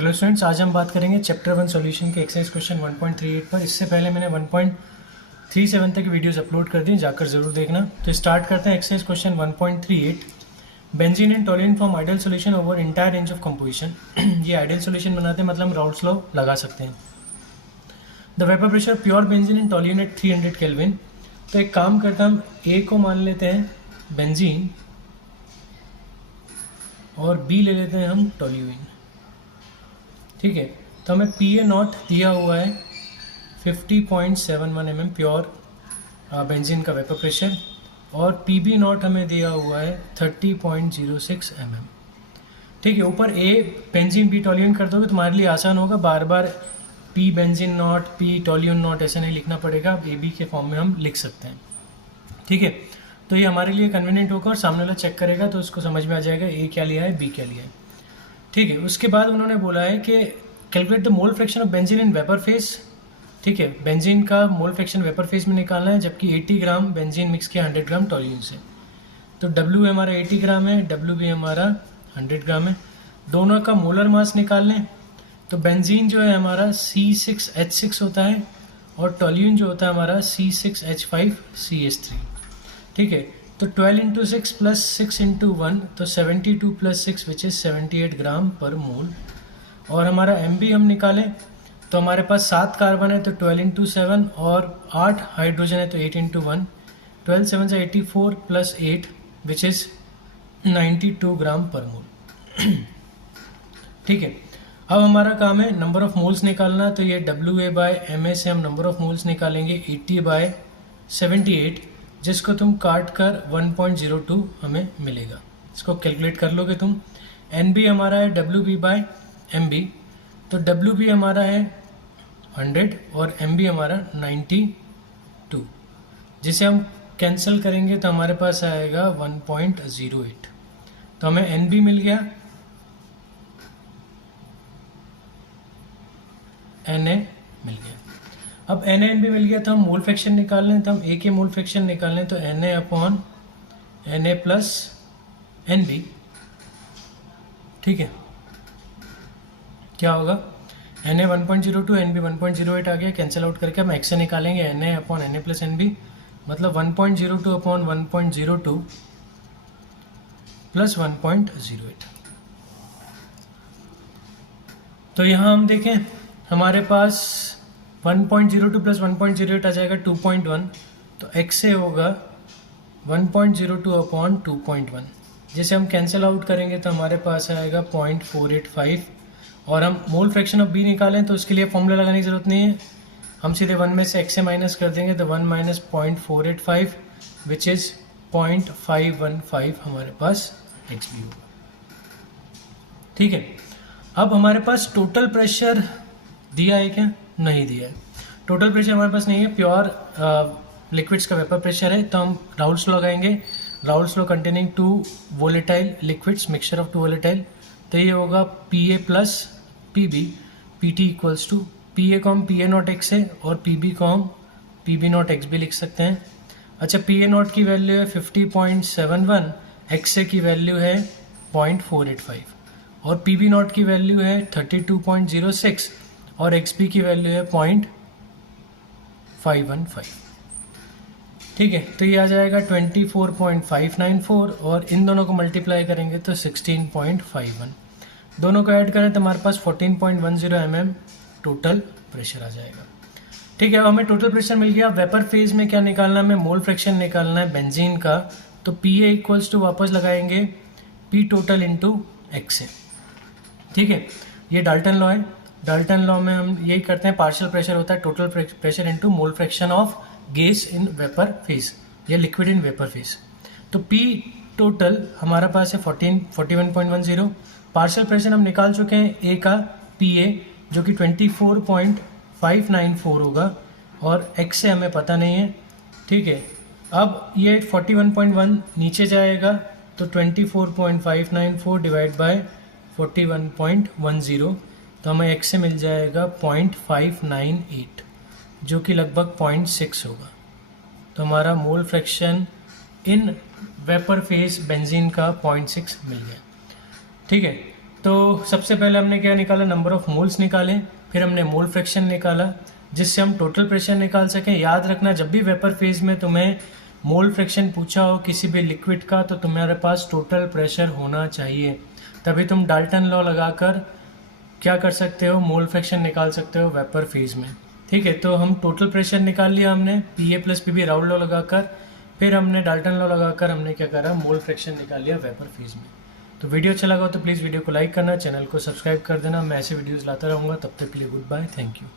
Hello students, आज हम बात करेंगे चैप्टर 1 सॉल्यूशन के एक्सरसाइज क्वेश्चन 1.38 पर। इससे पहले मैंने 1.37 तक वीडियोस अपलोड कर दी, जाकर ज़रूर देखना। तो स्टार्ट करते हैं exercise question 1.38। Benzene and toluene form ideal solution over entire range of composition. ये आइडियल सॉल्यूशन बनाते हैं, मतलब हम राउल्स लॉ लगा सकते हैं। The vapour pressure pure benzene and toluene at 300 kelvin. तो एक काम करते हैं, हम ए को मान लेते हैं बेंजीन और बी ले लेते हैं हम टोल्यूएन। ठीक है, तो हमें पी ए नॉट दिया हुआ है 50.71 mm प्योर बेंजीन का वेपर प्रेशर, और पी बी नॉट हमें दिया हुआ है 30.06 mm। ठीक है, ऊपर ए बेंजीन बी टोल्यूएन कर दोगे तुम्हारे लिए आसान होगा, बार बार P benzene not P toluene not ऐसे नहीं लिखना पड़ेगा, ए बी के फॉर्म में हम लिख सकते हैं। ठीक है, तो ये हमारे लिए कन्वीनियंट होगा और सामने वाला चेक करेगा तो उसको समझ में आ जाएगा ए क्या लिया है, बी क्या लिया है। ठीक है, उसके बाद उन्होंने बोला है कि calculate the mole fraction of benzene in vapour phase. ठीक है, बेंजीन का मोल फ्रैक्शन वेपर फेज में निकालना है, जबकि 80 ग्राम बेंजीन मिक्स किया 100 ग्राम टोल्यूएन से। तो डब्ल्यू हमारा 80 ग्राम है, डब्ल्यू भी हमारा 100 ग्राम है। दोनों का मोलर मास निकाल लें। तो बेंजीन जो है हमारा C6H6 होता है और टोल्यूएन जो होता है हमारा C6H5CH3। ठीक है, तो 12 इंटू 6 प्लस 6 इंटू 1, तो 72 प्लस 6 विच इज़ 78 ग्राम पर मोल। और हमारा एम बी हम निकालें तो हमारे पास 7 कार्बन है, तो 12 इंटू 7, और 8 हाइड्रोजन है तो 8 इंटू 1, 12 7 से 84 प्लस 8 विच इज़ 92 ग्राम पर मोल। ठीक है, अब हमारा काम है नंबर ऑफ मोल्स निकालना। तो ये WA/MA से हम नंबर ऑफ मोल्स निकालेंगे 80/78, जिसको तुम काट कर 1.02 हमें मिलेगा। इसको कैलकुलेट कर लोगे तुम। NB हमारा है WB/MB, तो WB हमारा है 100 और MB हमारा 92, जिसे हम कैंसिल करेंगे तो हमारे पास आएगा 1.08। तो हमें NB मिल गया, Na मिल गया। अब NaNB मिल गया तो हम मोल फ्रैक्शन निकाल लें। तो हम A के मोल फ्रैक्शन निकाल लें तो Na/Na प्लस NB। ठीक है, क्या होगा, Na 1.02 NB 1.08 आ गया। कैंसिल आउट करके हम XA निकालेंगे, Na/Na प्लस NB, मतलब 1.02/1.02 प्लस 1.08। तो यहाँ हम देखें हमारे पास 1.02 प्लस 1.08 आ जाएगा 2.1, तो XA होगा 1.02/2.1, जिसे हम कैंसिल आउट करेंगे तो हमारे पास आएगा 0.485। और हम मोल फ्रैक्शन ऑफ बी निकालें तो उसके लिए फॉर्मूला लगाने की ज़रूरत नहीं है, हम सीधे 1 में से XA माइनस कर देंगे, तो 1 माइनस 0.485 विच इज़ 0.515 हमारे पास XB होगा। ठीक है, अब हमारे पास टोटल प्रेशर दिया है क्या, नहीं दिया है। टोटल प्रेशर हमारे पास नहीं है, प्योर लिक्विड्स का वेपर प्रेशर है। तो हम राउल्स लॉ लगाएंगे, Raoult's law containing 2 volatile liquids, mixture of 2 volatile. तो ये होगा PA plus PB, PT equals to PA को हम PA नॉट XA और PB को हम PB नॉट XB लिख सकते हैं। अच्छा, PA नॉट की वैल्यू है 50.71, XA की वैल्यू है 0.485 और PB नॉट की वैल्यू है 32.06 और XB की वैल्यू है 0.515। ठीक है, तो ये आ जाएगा 24.594 और इन दोनों को मल्टीप्लाई करेंगे तो 16.51। दोनों को ऐड करें तो हमारे पास 14.10 mm टोटल प्रेशर आ जाएगा। ठीक है, अब हमें टोटल प्रेशर मिल गया। वेपर फेज में क्या निकालना है, हमें मोल फ्रैक्शन निकालना है बेंजीन का। तो PA इक्वल्स टू वापस लगाएंगे P टोटल इंटू XA। ठीक है, ये डाल्टन लॉ है। डाल्टन लॉ में हम यही करते हैं, पार्शियल प्रेशर होता है total pressure into mole fraction of gas in vapour phase या लिक्विड इन वेपर फेज। तो P टोटल हमारा पास है 41.10। पार्शियल प्रेशर हम निकाल चुके हैं A का PA जो कि 24.594 होगा और XA हमें पता नहीं है। ठीक है, अब ये 41.1 नीचे जाएगा तो 24.594 डिवाइड बाय 41.10, तो हमें XA मिल जाएगा 0.598 जो कि लगभग 0.6 होगा। तो हमारा mole fraction in vapour phase benzene का 0.6 मिल गया। ठीक है, तो सबसे पहले हमने क्या निकाला, नंबर ऑफ मोल्स निकाले, फिर हमने मोल फ्रैक्शन निकाला जिससे हम टोटल प्रेशर निकाल सकें। याद रखना जब भी वेपर फेज में तुम्हें मोल फ्रैक्शन पूछा हो किसी भी लिक्विड का तो तुम्हारे पास टोटल प्रेशर होना चाहिए, तभी तुम डाल्टन लॉ लगाकर क्या कर सकते हो, मोल फ्रैक्शन निकाल सकते हो वेपर फेज में। ठीक है, तो हम टोटल प्रेशर निकाल लिया हमने P A plus P B Raoult law लगाकर, फिर हमने डाल्टन लॉ लगाकर हमने क्या करा, मोल फ्रैक्शन निकाल लिया वेपर फेज में। तो वीडियो अच्छा लगा तो प्लीज़ वीडियो को लाइक करना, चैनल को सब्सक्राइब कर देना। मैं ऐसे वीडियोज़ लाता रहूँगा, तब तक के लिए गुड बाय, थैंक यू।